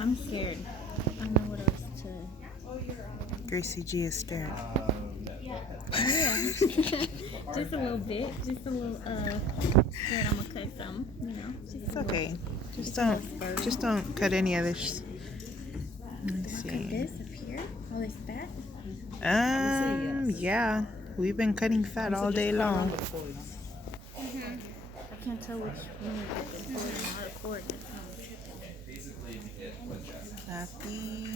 I'm scared. I don't know what else to. Gracie G is scared. Yeah. Just a little bit. Just a little scared I'm gonna cut some, you know. It's okay. Just don't cut any of this. Let's Cut see. this up here. All this fat. Yeah. We've been cutting fat all day long. I can't tell which one is the cord and not a cord. Happy,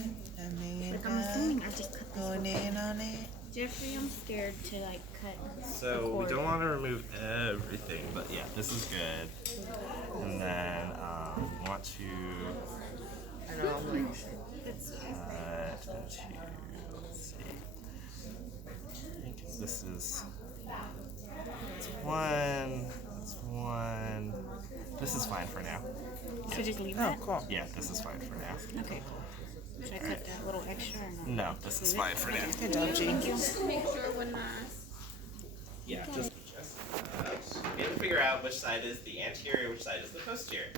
Like I'm assuming I just cut this going in on it. Jeffrey, I'm scared to like cut. So we don't want to remove everything, but yeah, this is good. And then we want to cut into, let's see. I think this is one. That's one. This is fine for now. So just leave Oh, that? cool. Yeah, this is fine for now. Okay, cool. Should I cut that little extra or not? No, this is fine for now. Good job, G. Make sure when Yeah, just you have to figure out which side is the anterior, which side is the posterior.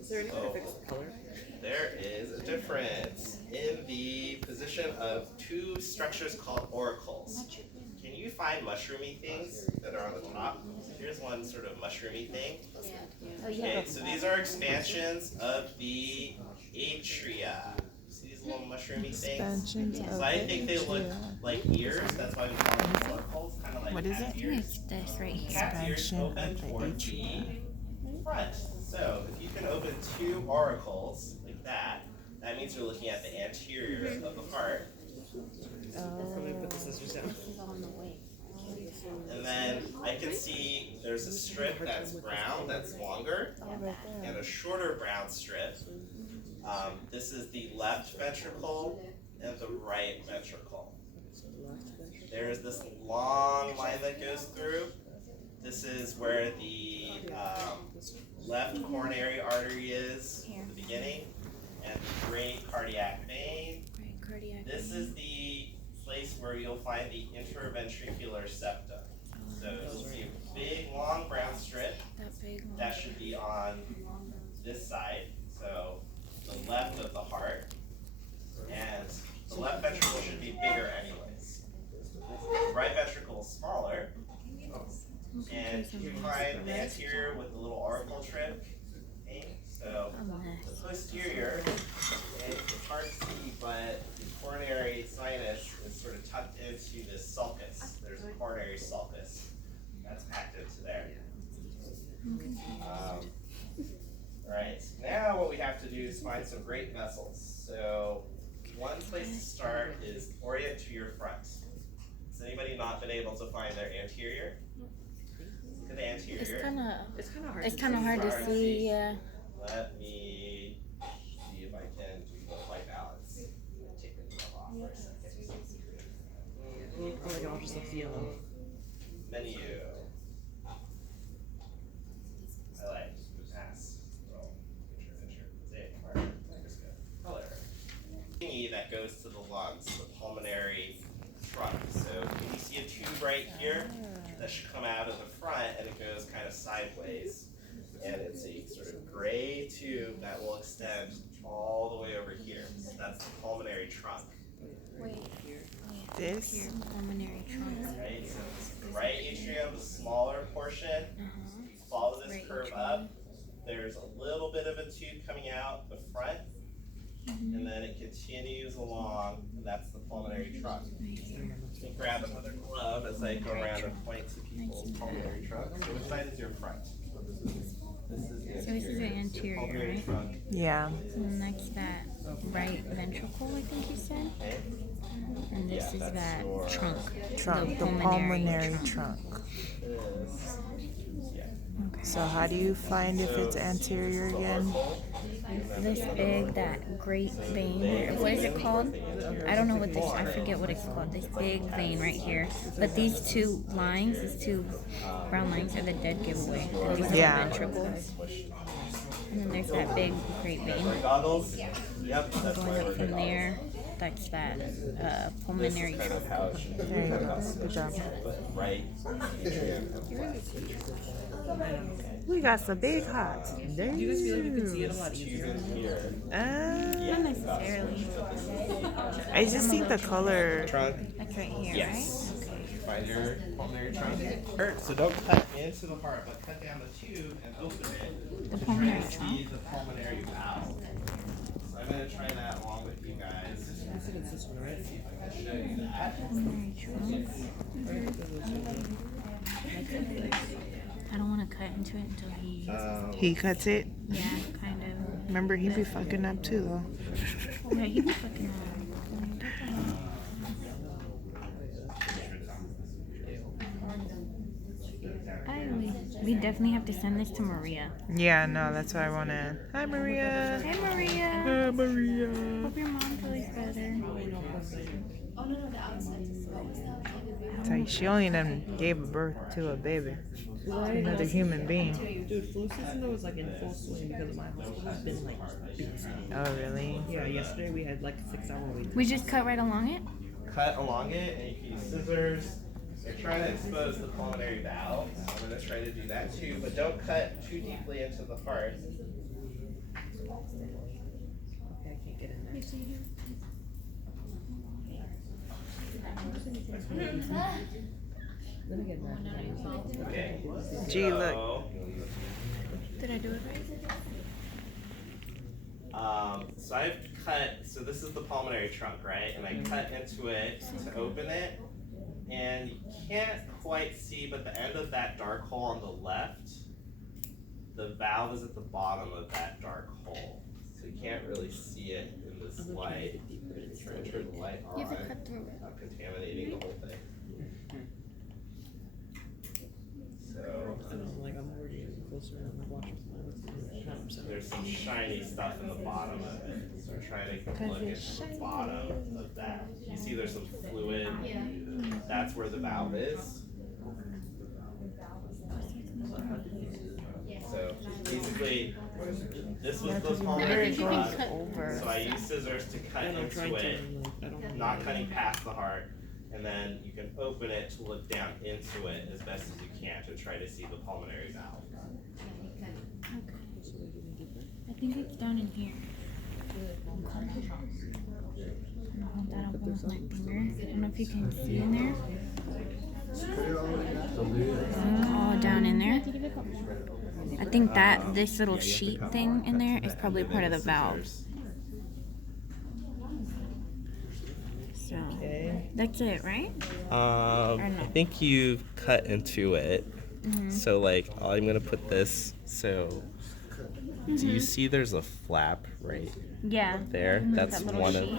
Is there any difference in color? There is a difference in the position of two structures called auricles. Can you find mushroomy things that are on the top? Here's one sort of mushroomy thing. Okay, so these are expansions of the atria. See these little mushroomy things? Expansions of So I think they look atria. like ears. That's why we call them auricles, kind of like What is cat it? ears. It's this right here. Cat ears Expansion open of the towards atria. the front. So if you can open two auricles like that, that means you're looking at the anterior of the heart. Let me put the scissors down. And then I can see there's a strip that's brown, that's longer, and a shorter brown strip. This is the left ventricle and the right ventricle. There's this long line that goes through. This is where the left coronary artery is at the beginning, and the great cardiac vein. This is the place where you'll find the interventricular septum. So you'll see a big long brown strip that should be on this side, so the left of the heart, and the left ventricle should be bigger anyways. The right ventricle is smaller, and you find the anterior with the little auricle trip. Okay, so the posterior, okay, it's hard to see, but the coronary sinus is sort of tucked into this sulcus. There's a coronary sulcus that's active to there. Alright, now what we have to do is find some great vessels. So one place to start is orient to your front. Has anybody not been able to find their anterior? Look at the anterior. It's kind of hard to see. Yeah. Let me see if I can do the white balance. Take the glove off for a second. Oh my gosh, just looks yellow. Menu. I like pass. Roll. Picture. Save. Alright. Color. Thingy that goes to the lungs, the pulmonary trunk. So you see a tube right here that should come out of the front, and it goes kind of sideways. And it's a sort of gray tube that will extend all the way over here. So that's the pulmonary trunk. This? Pulmonary trunk. Right? So it's the right atrium, the smaller portion. You follow this curve up. There's a little bit of a tube coming out the front. And then it continues along, and that's the pulmonary trunk. You can grab another glove as I go around and point to people's pulmonary trunk. So which side is your front? So this is the anterior, right? Yeah. And next that right ventricle, I think you said. Okay. And this is that trunk. The pulmonary trunk. Yeah. So how do you find if it's anterior again? This big, that great vein. What is it called? I don't know what this. I forget what it's called. This big vein right here. But these two lines, these two brown lines, are the dead giveaway. They're these little ventricles. And then there's that big, great vein. Goggles? Yep. Going up from there, that's that pulmonary trunk. There you go. Good job. Right. We got some big hots. You guys feel like you can see it a lot easier. Here. Yeah. necessarily. I just think the color. Trunk. That's right here, Yes. Find your pulmonary trunk. So don't cut into the heart, but cut down the tube and open it. right? The pulmonary See trunk. the pulmonary valve. So I'm gonna try that along with you guys. I think it's this one, right? See if I can show you that. Pulmonary trunk. I don't want to cut into it until he. He cuts it. Yeah, kind of. Remember, he be fucking up too, though. Yeah, he be fucking around. We definitely have to send this to Maria. Yeah, no, that's why I want to. Hi, Maria. Hey, Maria. Hi, Maria. Hope your mom feels better. It's like she only done gave birth to a baby, another human being. Dude, flu season was like in full swing because my hospital's been like busy. Oh, really? Yeah, yesterday we had like 6-hour wait. We just cut right along it. Cut along it, and you can use scissors. They're trying to expose the pulmonary valve. I'm going to try to do that too, but don't cut too deeply into the heart. Okay, I can't get in there. Let me get that. Okay. Gee, look. Did I do it right? So I've cut, so this is the pulmonary trunk, right? And I cut into it to open it. And you can't quite see, but the end of that dark hole on the left, the valve is at the bottom of that dark hole. So you can't really see it in this light. Try to turn the light on, You have to cut through it. not contaminating the whole thing. So I'm like, I'm already closer and I'm watching my there's some shiny stuff in the bottom of it. So we're trying to look at the bottom of that. You see there's some fluid. That's where the valve is. So basically, this was the pulmonary trunk. So I used scissors to cut into it, not cutting past the heart. And then you can open it to look down into it as best as you can to try to see the pulmonary valve. I think it's down in here. I'll hold that open with my finger. I don't know if you can see in there. Oh, down in there. I think that this little sheet thing in there is probably part of the valve. So that's it, right? I think you've cut into it. So like, I'm gonna put this. So, do you see? There's a flap right Yeah. there. That's that little one sheet. of.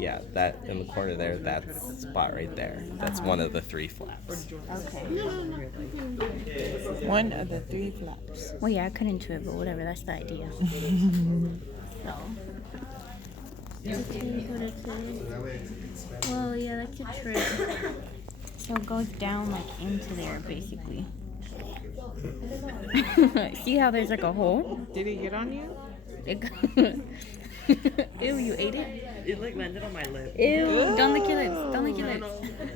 Yeah, that in the corner there. That's the spot right there. That's one of the 3 flaps. Okay. One of the 3 flaps. Well, yeah, I cut into it, but whatever. That's the idea. So. Well, yeah, that's a trick. So it goes down like into there, basically. See how there's like a hole? Did he get on you? It Ew, you ate it? It like landed on my lip. Ew, don't lick your lips. Don't lick your lips.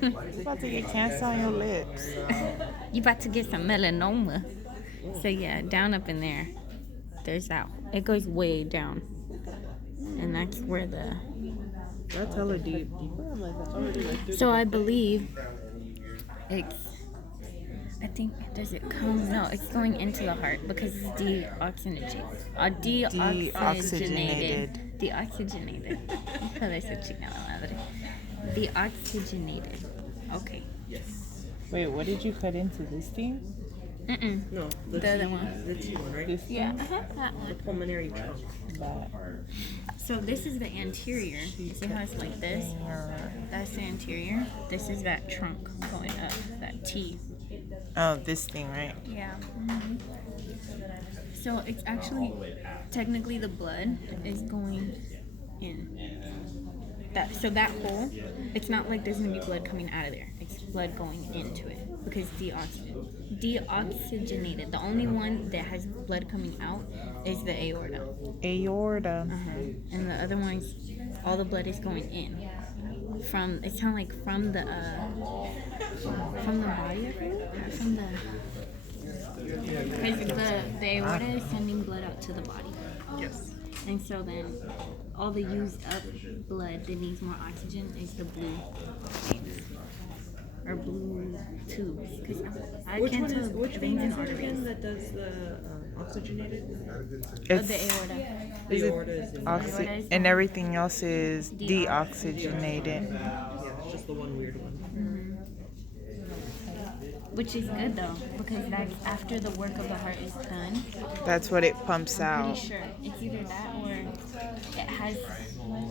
You're about to get cancer on your lips. You about to get some melanoma. So yeah, down up in there, there's that. It goes way down. And that's where the... That's hella deep. So I believe it's... I think, does it come? No, it's going into the heart because it's deoxygenated. Deoxygenated. Deoxygenated. Hijo de esa chingada madre. Deoxygenated. Okay. Wait, what did you cut into? This thing? Mm-mm. No, The other one. The T one, right? This Yeah, thing? that The one. pulmonary trunk. That. So this is the anterior. You see how it's like this? That's the anterior. This is that trunk going up, that T. Oh, this thing, right? Yeah. So it's actually, technically the blood is going in. So that hole, it's not like there's gonna be blood coming out of there. It's blood going into it because deoxygenated. The only one that has blood coming out is the aorta. Aorta. And the other ones, all the blood is going in. It's kind of like from the body, I think? From the, because the aorta is sending blood out to the body. Yes. And so then all the used up blood that needs more oxygen is the blue veins or blue tubes. Because I Which can't one tell is which veins vein and is it again arteries. that does the oxygenated? The It's aorta. The Is it aorta is in oxy- Aorta is and the- everything else is Deoxygenated. deoxygenated. yeah, it's just the one weird one. Which is good though, because that's after the work of the heart is done. That's what it pumps I'm out. pretty sure it's either that or it has,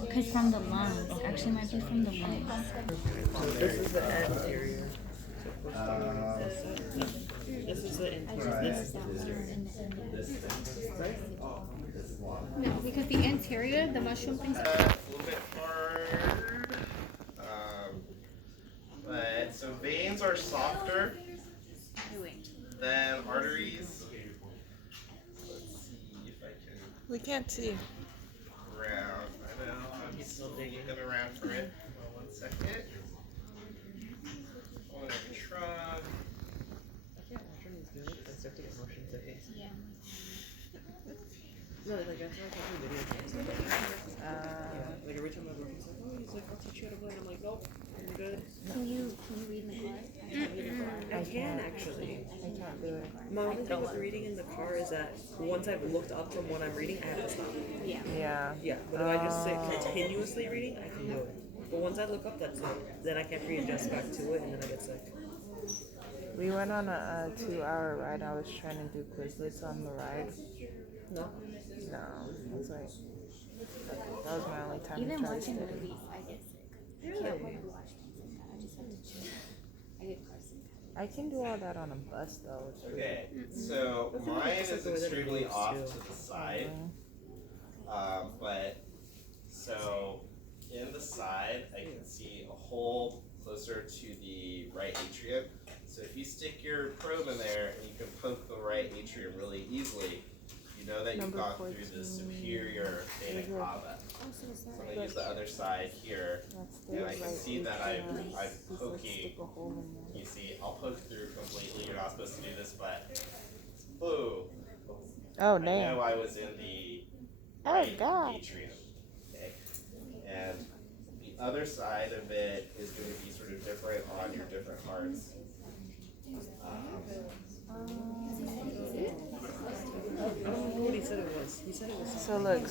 because from the lungs. Actually, might be from the lungs. So this is the anterior. This is the anterior. This is the posterior. Right? No, because the anterior, the mushroom things. A little bit hard. But so veins are softer than arteries. Let's see if I can We can't see. round. I know, I'm still digging around for it. Hold on 1 second. I'm gonna try. I can't watch these good. I start to get motion sickness. Yeah. No, like I saw a couple videos. Like every time I look, he's like, "Oh, he's like, I'll teach you how to play." And I'm like, "Nope, I'm good." Can you read the card? I can actually. I can't do it. My only thing with reading in the car is that once I've looked up from what I'm reading, I have to stop. Yeah. Yeah. Yeah, but if I just sit continuously reading, I can do it. But once I look up, that's it. Then I can't readjust back to it, and then I get sick. We went on a 2-hour ride. I was trying to do Quizlets on the ride. No. No, it was like that was my only time Even to try to watching study. movies, I get sick. Really? Can't watch things like that. I just have to chill. I get car sick. I can do all that on a bus though. It's pretty- Okay, so mine is extremely off to the side. But so in the side, I can see a hole closer to the right atrium. So if you stick your probe in there and you can poke the right atrium really easily, you know that you've Number gone 14. through the superior vena cava. So I'm gonna use the other side here, That's the and I can right see that atrium. I'm You said poking. stick a hole in there. You see, I'll poke through completely. You're not supposed to do this, but whoa. Oh I know damn! I was in the Oh right god! atrium. Okay. And the other side of it is going to be sort of different on your different hearts. I don't know what he said it was. He said it was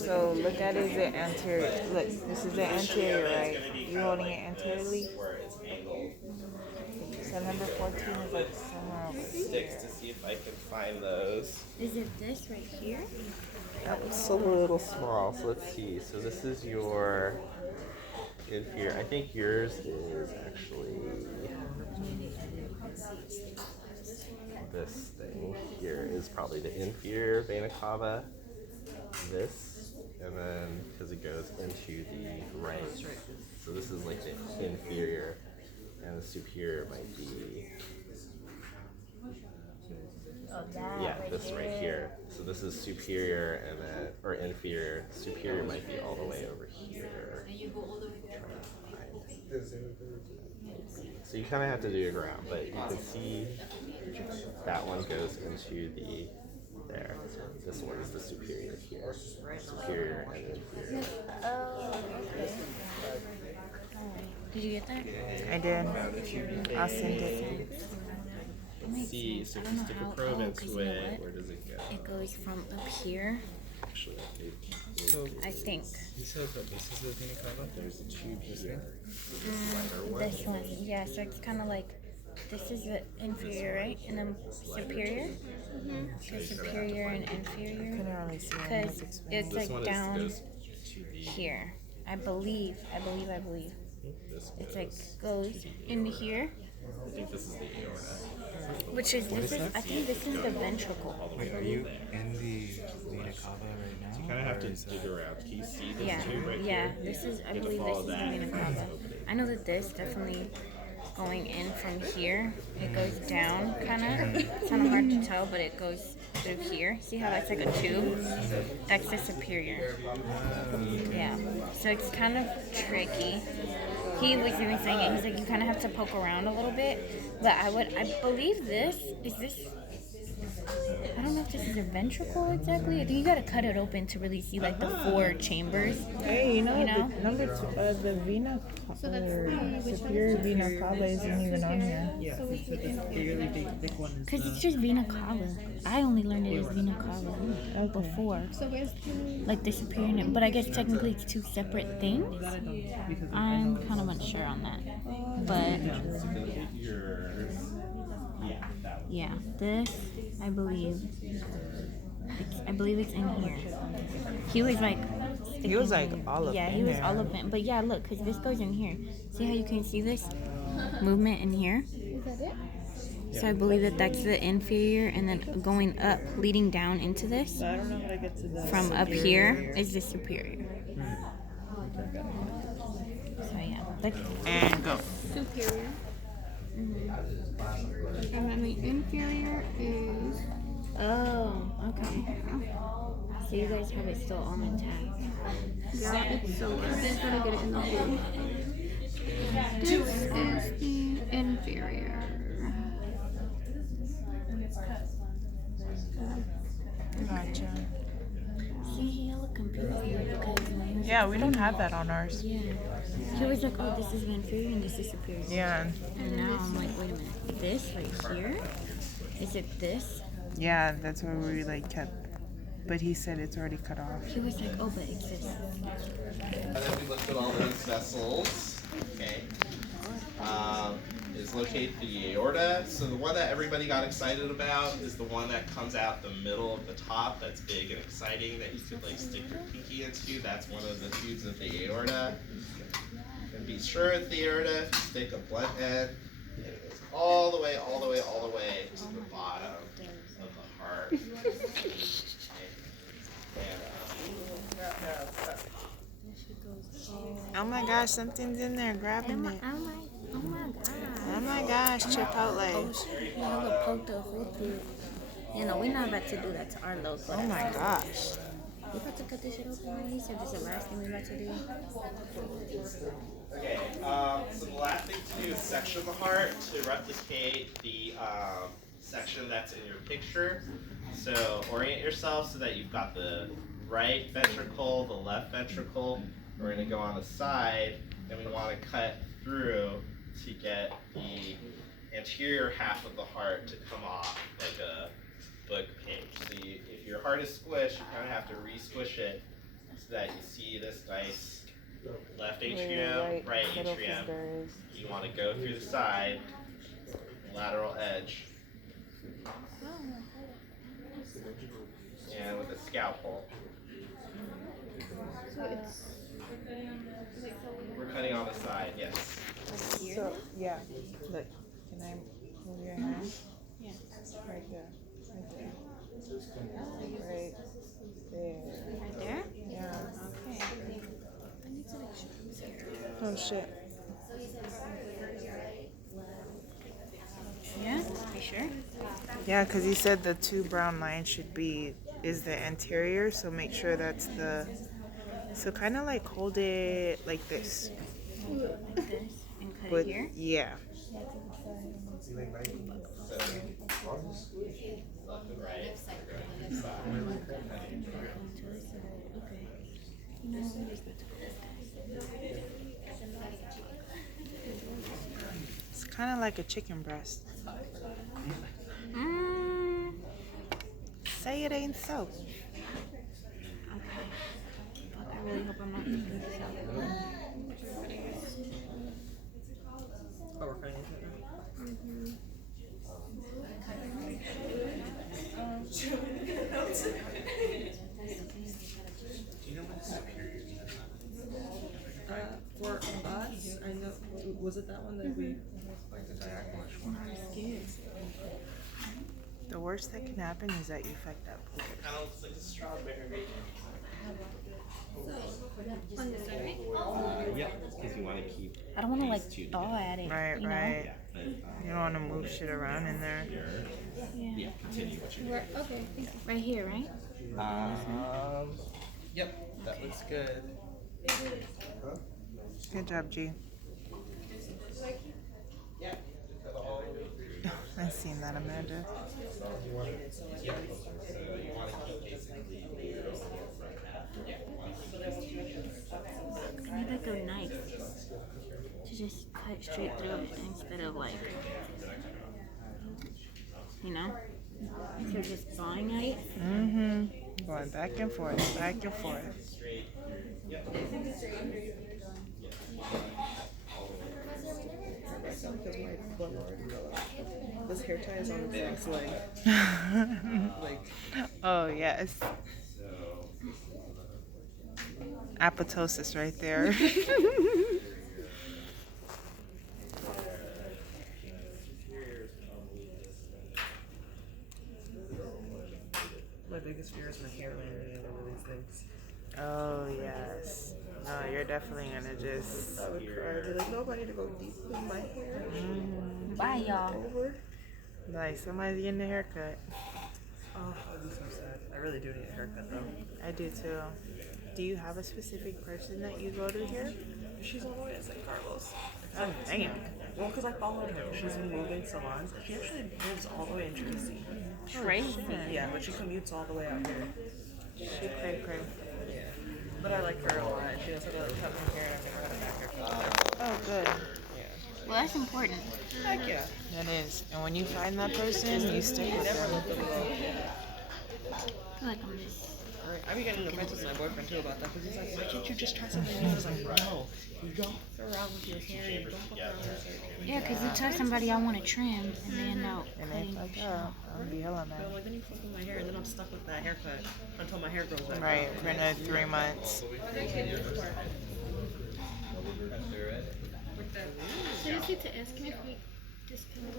So look at it. Is it anterior? Look, this is the anterior, It's right? gonna be You kinda holding like it anteriorly. this, where it's angled. So number 14 is like somewhere over Sticks here. to see if I can find those. Is it this right here? It's a little small, so let's see. So this is your inferior. I think yours is actually this thing here is probably the inferior vena cava. This, and then because it goes into the right. So this is like the inferior, and the superior might be. Oh, that. Yeah, this right here. So this is superior and then, or inferior. Superior might be all the way over here. So you kind of have to do your ground, but you can see that one goes into the, there. This one is the superior here. Superior and inferior. Oh, okay. Alright. Did you get that? I did. I'll send it. Let's see, so I if don't you know stick how- a probe oh, into 'cause you know it, what? where does it go? It goes from up here, Actually, So I think. you said that this is the vena cava? There's a tube here. This one. Yeah, so it's kind of like, this is the inferior, right? And then superior? So superior and inferior. Couldn't really see it. Because It's explained. it's This one like is, down goes to the, here. I believe. this It's goes, like goes into here, I think this is the aorta. which is, this is, I think this is the ventricle. Wait, are you in the vena cava right now? You kind of have or to is dig around. Can you see this Yeah, tube right yeah. here? This is, I You have to believe this follow is the that. vena cava. I know that this definitely going in from here. It goes down, kind of. It's kind of hard to tell, but it goes through here. See how that's like a tube? That's the superior. Yeah. So it's kind of tricky. He was even saying it. He's like, you kind of have to poke around a little bit. But I believe this is this. I don't know if this is a ventricle exactly. You gotta cut it open to really see like the 4 chambers. Hey, You know? the number two, the vena, superior vena cava isn't even on here. Yeah, so the really big one is Cause it's just vena cava. I only learned it as vena cava before, So where's the like the superior. But I guess technically it's 2 separate things. that I don't know because I'm kind of unsure on that. But yeah, this I believe it's in here. He was like all up yeah, in he was there. all up in. But yeah, look, cause this goes in here. See how you can see this movement in here? is that it? So I believe that that's the inferior, and then going up, leading down into this So I don't know how to get to the from up here is the superior. So yeah, but and go. Superior. And then the inferior is oh, okay. So you guys have it still all intact. yeah, it's so I just gotta get it in the hole. This is the inferior. Gotcha. See, I look confused because when he was Yeah, we don't have that on ours. yeah. He was like, oh, this is the inferior and this is superior. Yeah. And now I'm like, wait a minute, this right here? Is it this? Yeah, that's where we like kept. But he said it's already cut off. He was like, oh, but it's this. And then we looked at all these vessels. Okay. Is located the aorta. So the one that everybody got excited about is the one that comes out the middle of the top. That's big and exciting that you could like stick your pinky into. That's one of the tubes of the aorta. And be sure at the aorta, if you stick a blunt end, and it goes all the way to the bottom of the heart. Oh my gosh, something's in there grabbing it. Oh my god. Oh my gosh, Chipotle. Yeah, look, poke the whole thing. You know, we're not about to do that to our little Oh my gosh. We about to cut this shit open, right? He said this is the last thing we about to do. Okay, so the last thing to do is section the heart to replicate the section that's in your picture. So orient yourself so that you've got the right ventricle, the left ventricle. We're going to go on the side, and we want to cut through to get the anterior half of the heart to come off like a book page. So if your heart is squished, you kind of have to re-squish it so that you see this nice left atrium, right atrium. You want to go through the side, lateral edge, and with a scalpel. So it's We're cutting on the side, yes. So, yeah. Look, can I move your hand? Yeah. Right there. Right there. Right there. Right there? Yeah. Okay. Oh shit. Yeah? You sure? Yeah, because he said the 2 brown lines is the anterior, so make sure that's the. So kind of like hold it like this. Like this. And cut But it here? yeah. So, left and right. Okay. You know, we're just about to go like this. It's kind of like a chicken breast. Say it ain't so. Okay. Fuck, I really hope I'm not messing this up. oh, we're cutting into it now. For us, I know. Was it that one that we? Like the diagonalish one. I'm scared. The worst that can happen is that you fucked up. Kind of looks like a strawberry. on this side, right? Yep, because you want to keep. I don't want to these like two thaw together. at it. Right, you know? right. Yeah, but You don't want to move shit around in there. yeah, continue what you're Where, okay, thank you. Right here, right? doing. Yep, that looks good. Good job, G. Yeah. I've seen that, Amanda. Yeah. So you want to keep basically your front half. I need like a knife to just cut straight through it instead of like, you know, instead of just sawing at it. Mm-hmm. Going back and forth, back and forth. Straight. Yep. Because my bun already fell out. This hair tie is on its next leg. Like, Oh, yes. Apoptosis right there. my biggest fear is my hair landing on one of these things. Oh, yes. No, you're definitely gonna just. I would cry. I'd be like, nobody to go deep in my hair. Bye, y'all. Over. Like, somebody's getting a haircut. Oh, that'd be so sad. I really do need a haircut though. I do too. Do you have a specific person that you go to here? She's all the way at San Carlos. Oh, damn. Well, because I followed her. She's been moving salons. She actually lives all the way in Jersey. Crazy. Yeah, but she commutes all the way out here. She cray. Yeah. But I like her a lot. She knows how to cut my hair and I've never had a back haircut. Oh, good. Yeah. Well, that's important. Heck yeah. That is. And when you find that person, you stick with Never them. let them go. I feel like I'm just. I be getting offenses with my boyfriend too about that because he's like, why can't you just try something new? I was like, no, you don't fuck around with your hair. You don't fuck around with your hair. Yeah, because you tell somebody I want to trim and they end up And cutting they fuck shit up. off. I'll be hella But mad. like, then you fuck with my hair and then I'm stuck with that haircut until my hair grows back. Right, for another 3 months. So I just need to ask him if we just kind of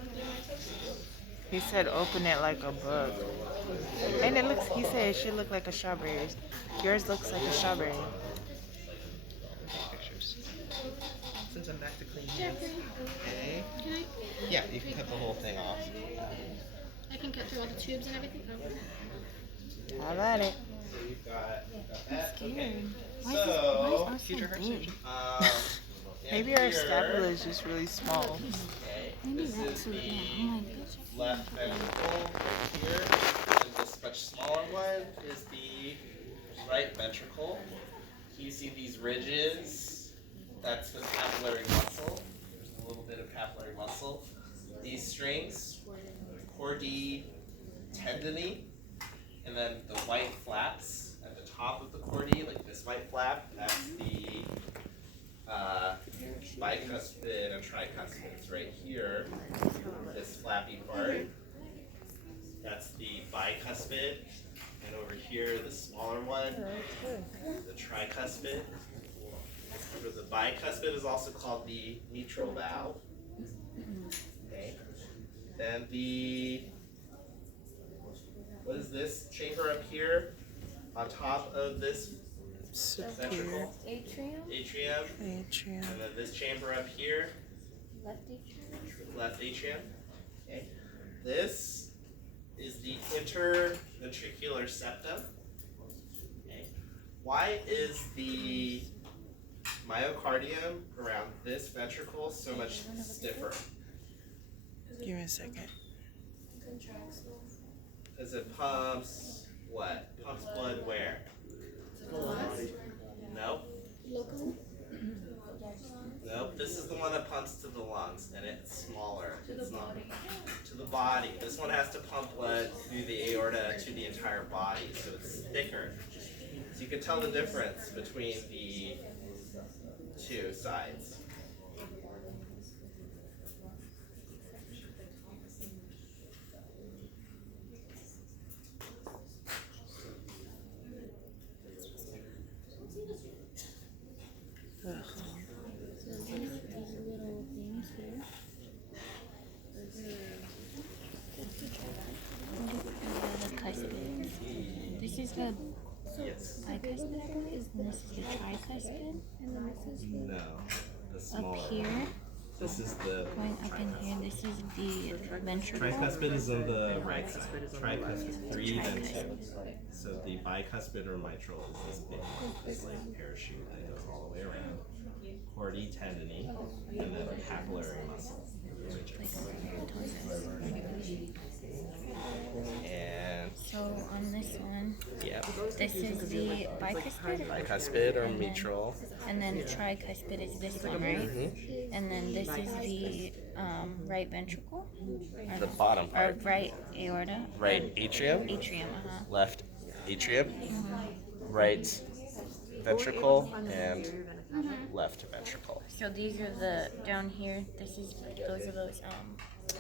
He said open it like a book. And it looks, he said it should look like a strawberry. Yours looks like a strawberry. Pictures. Since I'm back to clean hands. Okay. Can I? Yeah, you can cut the whole thing off. I can cut through all the tubes and everything. Oh. How about it? So you've got that. Scared. Okay. Why is So, ours Future so heart big? surgeon. Maybe our scapula is just really small. Maybe This that is too. the Yeah. I'm like, bitch. left ventricle right here, and this much smaller one is the right ventricle. You see these ridges? That's the capillary muscle. There's a little bit of capillary muscle. These strings, chordae tendineae, and then the white flaps at the top of the chordae, like this white flap, that's the bicuspid and tricuspid. It's right here, this flappy part. That's the bicuspid, and over here, the smaller one, the tricuspid. For the bicuspid is also called the mitral valve. Okay. Then what is this chamber up here on top of this Superior ventricle? Atrium? Atrium. atrium. And then this chamber up here, Left atrium? left atrium. Okay. This is the interventricular septum. Okay. Why is the myocardium around this ventricle so much stiffer? Give me a second. Because it pumps what? Pumps blood where? Nope. Locally? Nope. This is the one that pumps to the lungs, and it's smaller. It's not to the body. This one has to pump blood through the aorta to the entire body, so it's thicker. So you can tell the difference between the two sides. So these little things here. The cuspid. This is the bicuspid, I believe, and this is the tricuspid. And then this is No, the Up smaller. here, This is the going up in here, this is the ventricle. tricuspid is on the right side. Tricuspid is on the left. Tricuspid 3, then 2. So the bicuspid or mitral is this big one, this like parachute that goes all the way around. Chordae tendineae, and then capillary muscle. And So on this one, yep, this is the bicuspid, bicuspid or mitral. and then tricuspid is this one, right? And then this is the right ventricle, The bottom or part. right aorta, Right atrium, atrium. left atrium, right ventricle, and left ventricle. So these are the down here. Those are those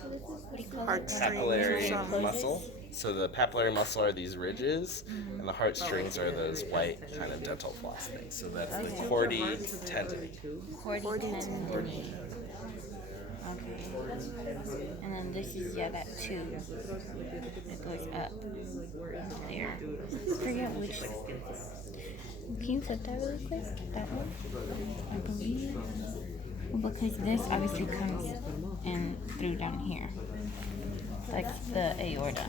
what do you call it? Papillary Something. muscle. So the papillary muscle are these ridges, and the heartstrings are those white kind of dental floss things. So that's the chordae tendineae. Chordae tendineae. Okay. And then this is that tube that goes up there. I forget which. Can you flip that really quick? That one? I believe. Well, because this obviously comes in through down here. Like the aorta.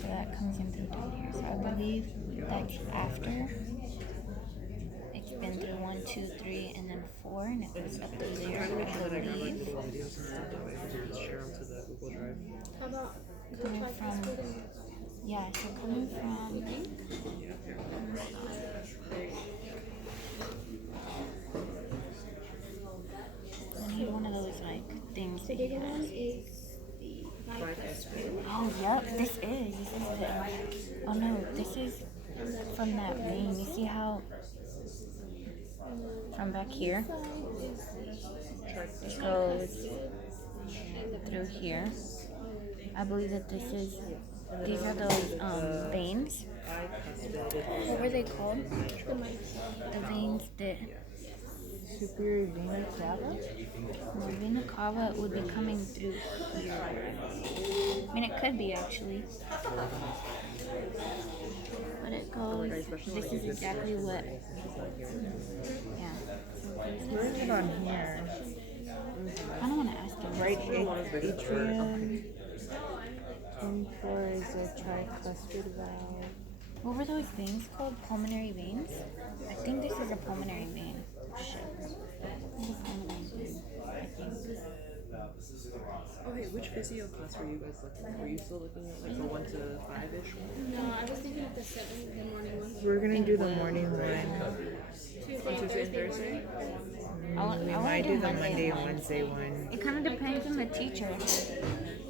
So that comes in through down here. So I believe that's after. It's been through 1, 2, 3, and then 4, and it goes up through there. I believe. How about Coming from, yeah, so coming from. I need one of those like things that he has. Oh, yep, this is it. Oh no, this is from that vein. You see how from back here it goes through here. I believe that these are those veins. What were they called? The veins that Superior vena cava? no, vena cava would be coming through here. I mean, it could be actually. But it goes, this is exactly what, yeah. Where is it on here? I don't want to ask him. Right atrium. 24 is a tricuspid valve. What were those veins called? Pulmonary veins? I think this is a pulmonary vein. Shit. This is a pulmonary vein, I think. Oh, hey, which physio class were you guys looking at? Were you still looking at like the 1 to 5-ish one? No, I was thinking of the 7, the morning one. We're gonna do the morning one. On Tuesday and Thursday? We might do the Monday and Wednesday one. It kind of depends on the teacher.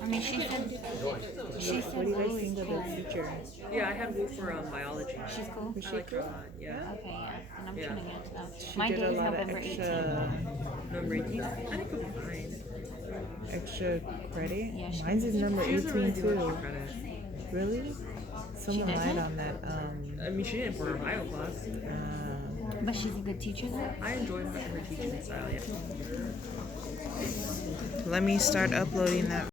I mean, she said What do you guys Wu is think of cool. the teacher? Yeah, I had Wu for biology. She's cool? Is I she like her a cool? lot, yeah. Okay, yeah. And I'm Yeah. tuning in to that. She My did day a is lot of November 18th. Number 18? I think it'll be fine. Extra credit? Yeah, she- Mine's is number She doesn't really 18 do a lot of too. credit. Really? Someone lied doesn't? on that. I mean, she didn't for her bio class. But she's a good teacher though? I enjoyed her teaching style, yeah. Let me start uploading that